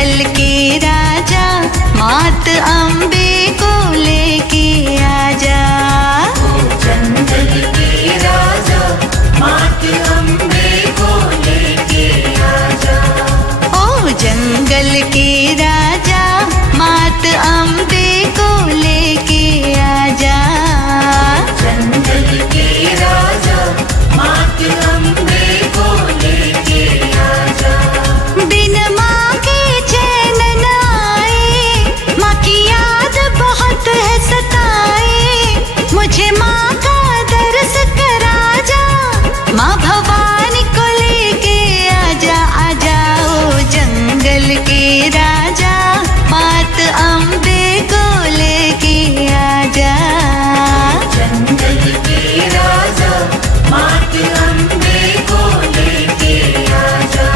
जंगल के राजा मात अम्बे को लेके आजा। जंगल के राजा मात अम्बे को लेके आजा। ओ जंगल के राजा मात अम्बे को लेके आजा। जंगल के राजा मात अम्बे को लेके आजा। बिन माँ के चैन न आए, माँ की याद बहुत है सताए। मुझे माँ का दर्श करा जा, माँ भवानी को लेके आजा। आजा ओ जंगल के राजा मात अम्बे को लेके आजा। जंगल के राजा मात अम्बे को लेके आजा।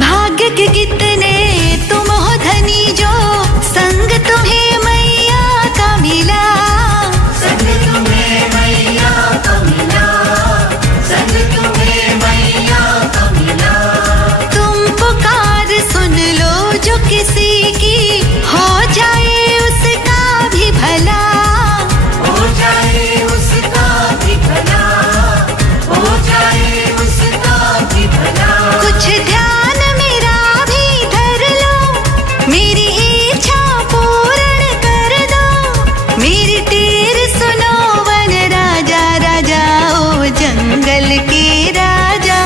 भाग्य के कितने तुम हो धनी, जो संग तुम्हें मैया का मिला। संग तुम्हें मैया का मिला। संग तुम्हें मैया का मिला। तुम पुकार सुन लो जो किसी की, हो जाए उसका भी भला। हो जाए उसका भी भला। हो जाए उसका भी भला। कुछ ध्यान मेरा भी धर लो, मेरी इच्छा पूर्ण कर दो। मेरी टेर सुनो वन राजा। राजा ओ जंगल के राजा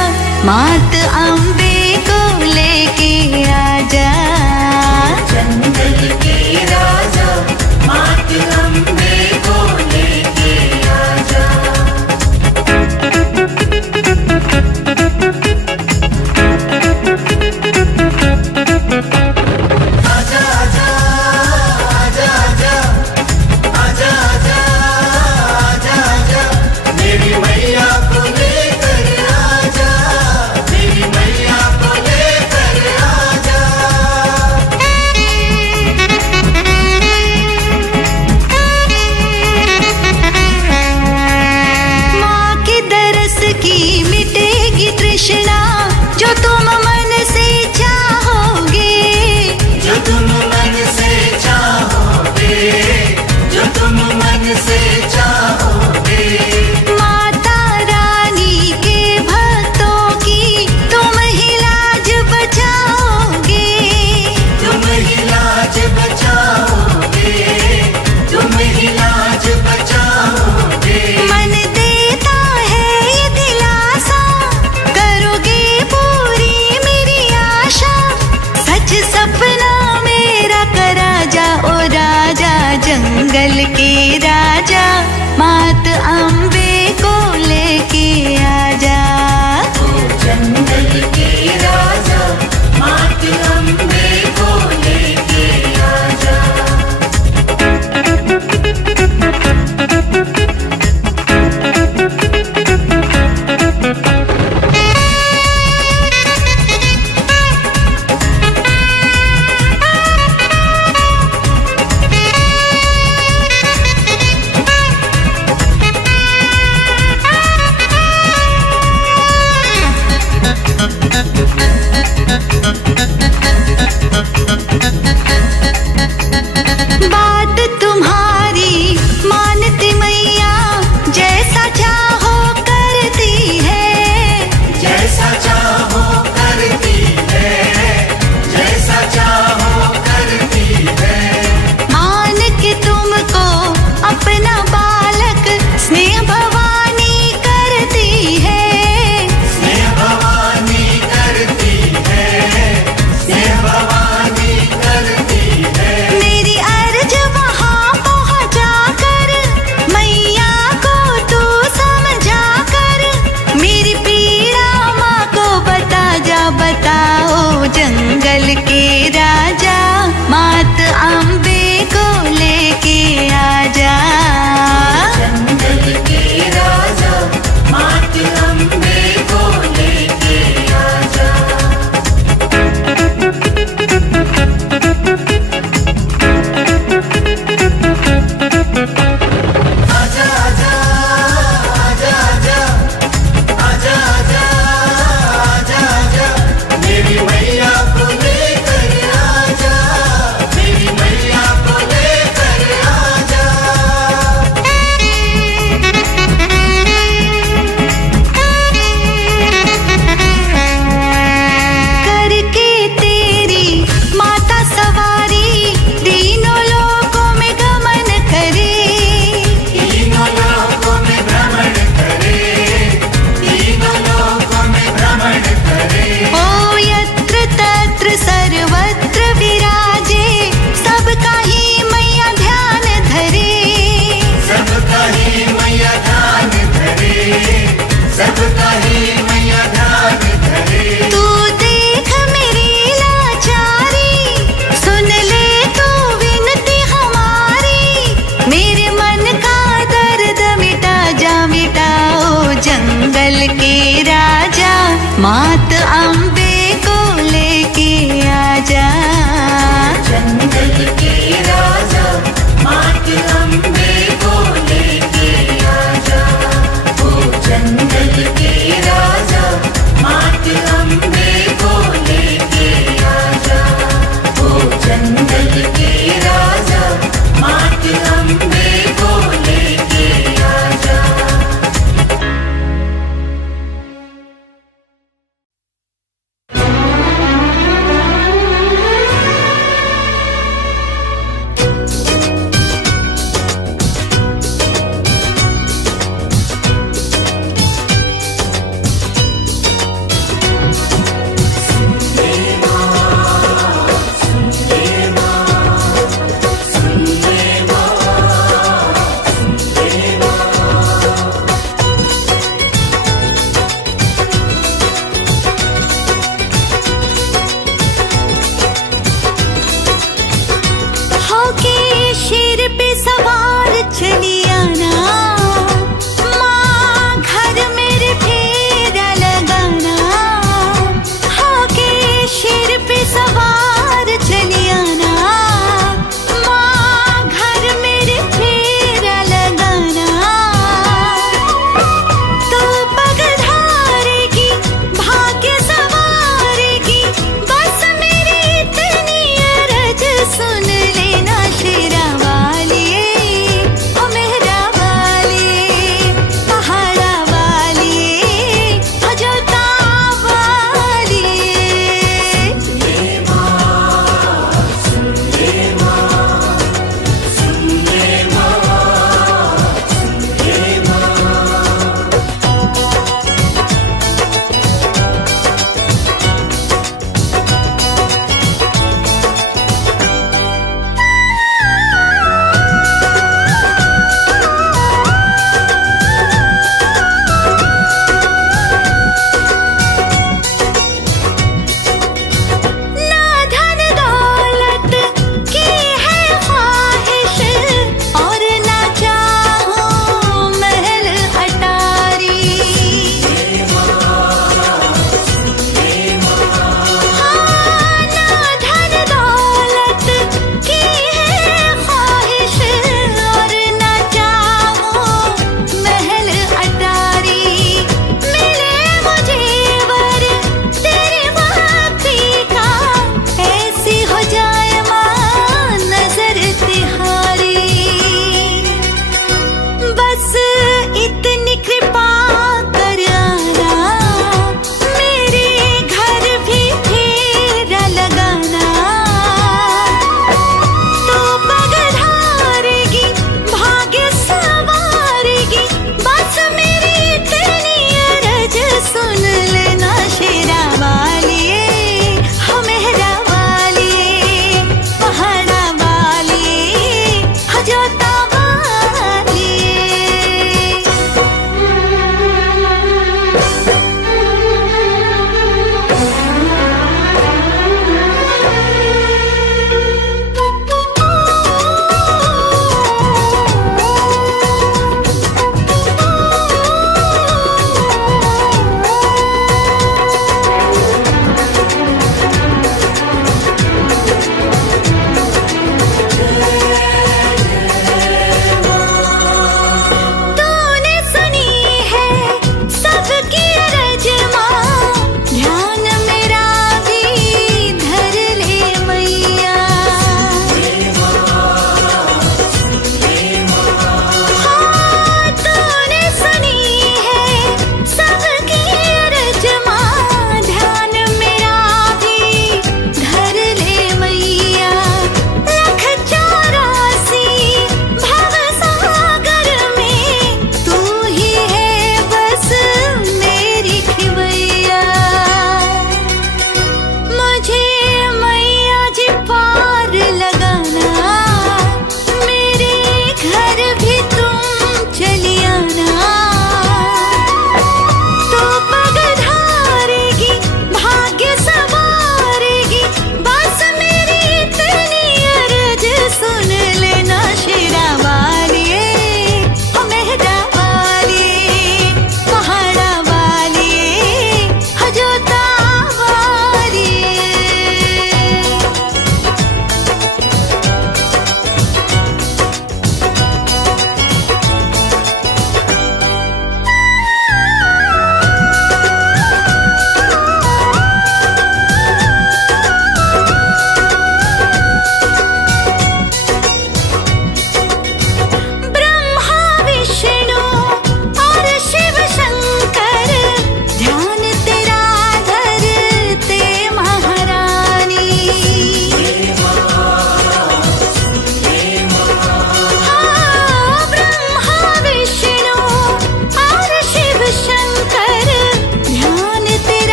मात अम्बे को लेके आजा। जंगल के राजा मात अम्बे को लेके आजा। आजा आजा आजा आजा आजा आजा आजा आजा मेरी मैया को लेकर आजा। मेरी मैया को लेकर आजा। माँ के दरस की मिटेगी तृष्णा, जो तुम मन से चाहोगे। जो तुम मन से चाहोगे। जो तुम मन से चाहोगे। माता रानी के भक्तों की तुम ही लाज बचाओगे। तुम ही लाज बचाओगे। तुम ही लाज बचाओगे। मन देता है ये दिलासा, करोगे पूरी मेरी आशा। सच सपना मेरा करा जा ओ राजा। जंगल के राजा मात अम्बे को लेके आजा। जंगल के राजा मात अम्बे को लेके आजा। बात तुम्हारी मानती मैया, जैसा चाहो करती है। जैसा चाहो करती है। जैसा चाहो करती है। मान के तुमको अपना बालक स्नेह भवानी करती है। स्नेह भवानी करती है।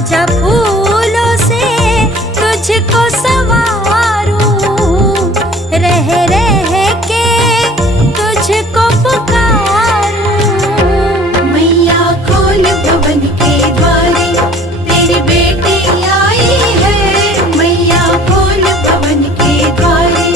आजा फूलों से तुझको संवारूं, रह रह के तुझको पुकारूं। मैया खोल भवन के द्वारे, तेरी बेटी आई है। मैया खोल भवन के द्वारे।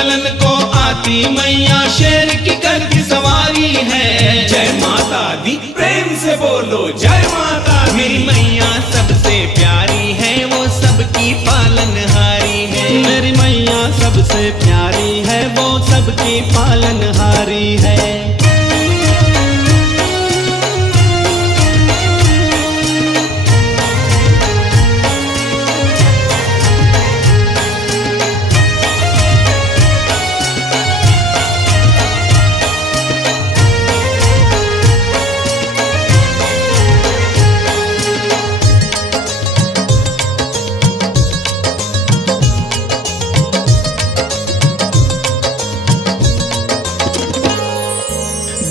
दलन को आती मैया शेर की करती सवारी है। जय माता दी प्रेम से बोलो जय माता दी। मेरी मैया सबसे प्यारी है, वो सबकी पालनहारी है। मेरी मैया सबसे प्यारी है, वो सबकी पालनहारी है।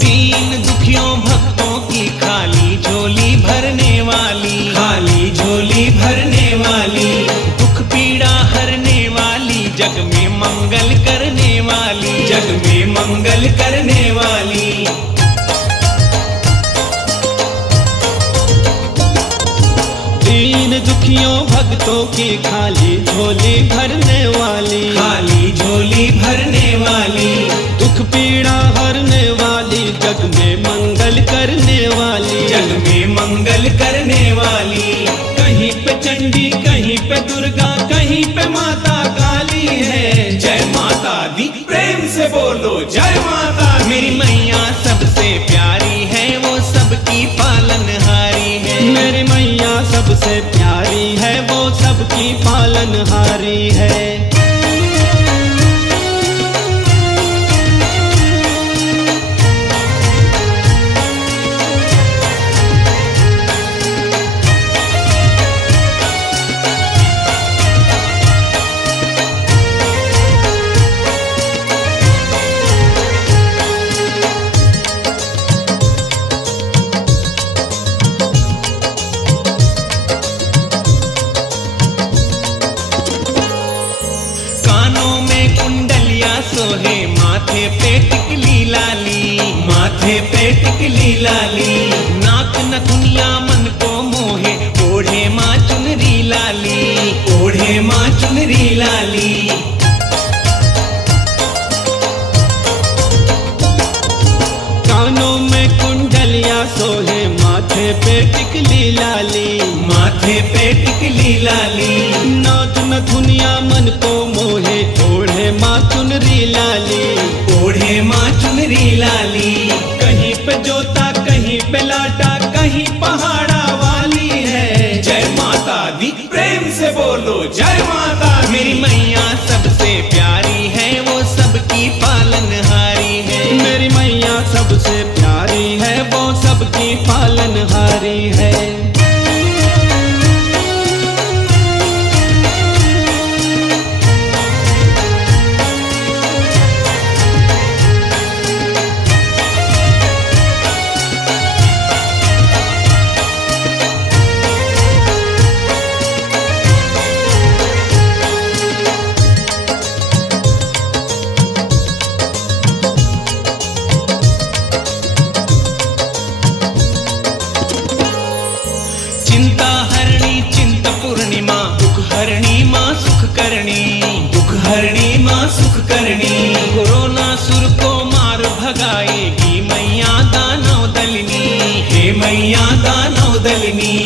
दीन दुखियों भक्तों की खाली झोली भरने वाली, खाली झोली भरने वाली, दुख पीड़ा हरने वाली, जग में मंगल करने वाली, जग में मंगल करने वाली। दीन दुखियों भक्तों की खाली झोली भरने वाली, खाली झोली भरने वाली, दुख पीड़ा हरने वाली, जग में मंगल करने वाली, जग में मंगल करने वाली। कहीं पे चंडी, कहीं पे दुर्गा, कहीं पे माता काली है। जय माता दी प्रेम से बोलो जय माता दी। मेरी मैया सबसे प्यारी है, वो सबकी पालनहारी है। मेरी मैया सबसे प्यारी है, वो सबकी पालनहारी है। सोहे माथे पे टिकली लाली, माथे पे टिकली लाली, नाक नथुनिया मन को मोहे, ओढ़े माँ चुनरी लाली, ओढ़े माँ चुनरी लाली। कानों में कुंडलिया सोहे माथे पे टिकली लाली, माथे पे टिकली लाली, नाक नथुनिया मन को मोहे, ओढ़े माँ चुनरी लाली, ओढ़े माँ चुनरी लाली। कहीं पे जोता, कहीं पे लाटा, कहीं पहाड़ा वाली है। जय माता दी प्रेम से बोलो जय माता दी। मेरी मैया सबसे प्यारी है, वो सबकी पालनहारी है। मेरी मैया सबसे प्यारी है, वो सबकी पालनहारी है। चिंता हरणी चिंत पूर्णिमा, दुख हरणी माँ सुख करनी, दुख हरणी माँ सुख करनी। कोरोना सुर को मार भगाएगी मैया दानव दलनी, हे मैया दानव दलनी।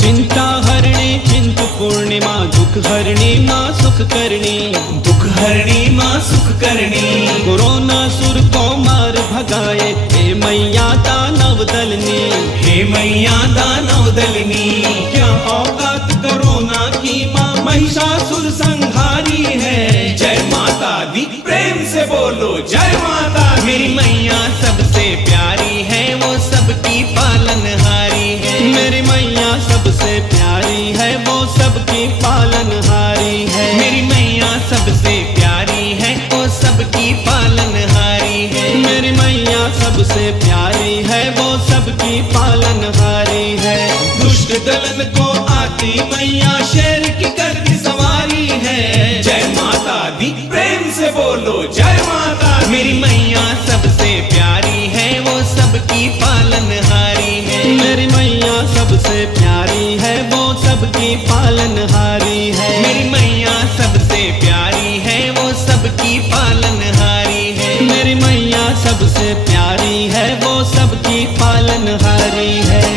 चिंता हरणी चिंत पूर्णिमा, दुख हरणी माँ सुख करनी, दुख हरणी माँ सुख करनी। कोरोना सुर को मार भगाए, हे मैया दानव दलनी, हे मैया दानव दलनी। क्या औकात कोरोना की माँ महिषासुर संहारी है। जय माता दी प्रेम से बोलो जय माता दी। मेरी मैया सबसे प्यारी है, वो सबकी पालनहारी है। मेरी मैया सबसे प्यारी है, वो सबकी पालनहारी है। मेरी मैया सबसे प्यारी है, वो सबकी पालनहारी है। मेरी मैया सबसे प्यारी है, वो सबकी पालनहारी है। दुष्ट दलन को आती मैया शेर की करती सवारी है। जय माता दी प्रेम से बोलो जय माता दी। मेरी मैया सबसे प्यारी है, वो सबकी पालनहारी है। मेरी मैया सबसे प्यारी है, वो सबकी सबकी पालनहारी है। मेरी मैया सबसे प्यारी है, वो सबकी पालनहारी है। मेरी मैया सबसे प्यारी है, वो सबकी पालनहारी है।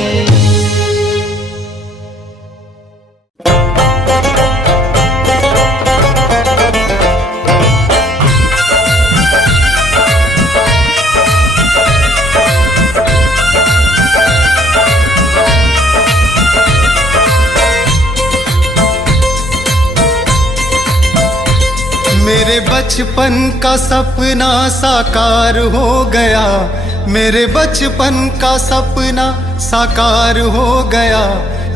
मेरे बचपन का सपना साकार हो गया, मेरे बचपन का सपना साकार हो गया।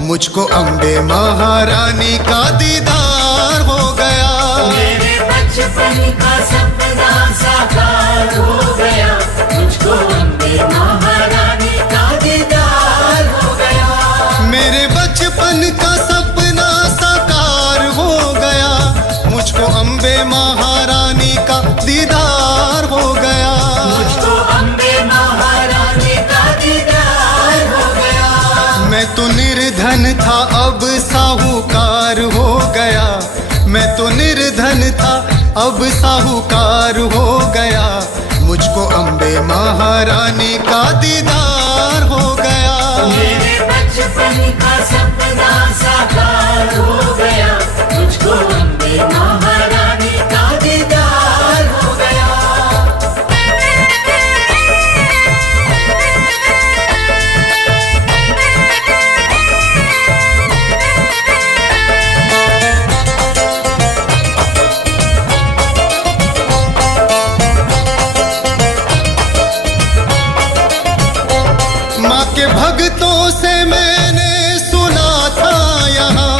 मुझको अम्बे महारानी का दीदार हो गया। मेरे बचपन का सपना साकार हो गया, मुझको अम्बे महारानी का दीदार हो गया। मेरे बचपन का सपना साकार हो गया, मुझको अम्बे महारानी का दीदार हो गया। मुझको अम्बे महारानी का दीदार हो गया। मैं तो निर्धन था अब साहूकार हो गया, मैं तो निर्धन था अब साहूकार हो गया। मुझको अम्बे महारानी का दीदार हो गया। मेरे बचपन का सपना साकार हो गया, मुझको अम्बे महारानी का दीदार हो गया। माँ के भक्तों से मैंने सुना था यहाँ,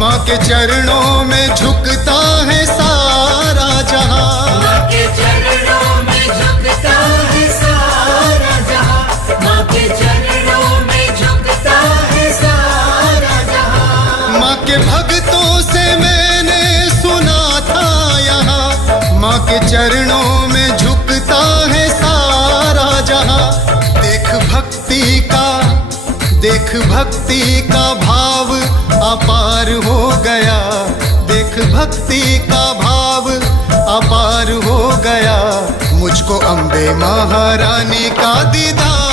माँ के चरणों में झुकता है सारा जहाँ। माँ के चरणों में झुकता है सारा जहाँ, माँ के चरणों में झुकता है सारा जहाँ। माँ के भक्तों से मैंने सुना था यहाँ, माँ के चरणों में झुकता है सारा जहाँ। देख भक्ति का भाव अपार हो गया, देख भक्ति का भाव अपार हो गया। मुझको अम्बे महारानी का दीदार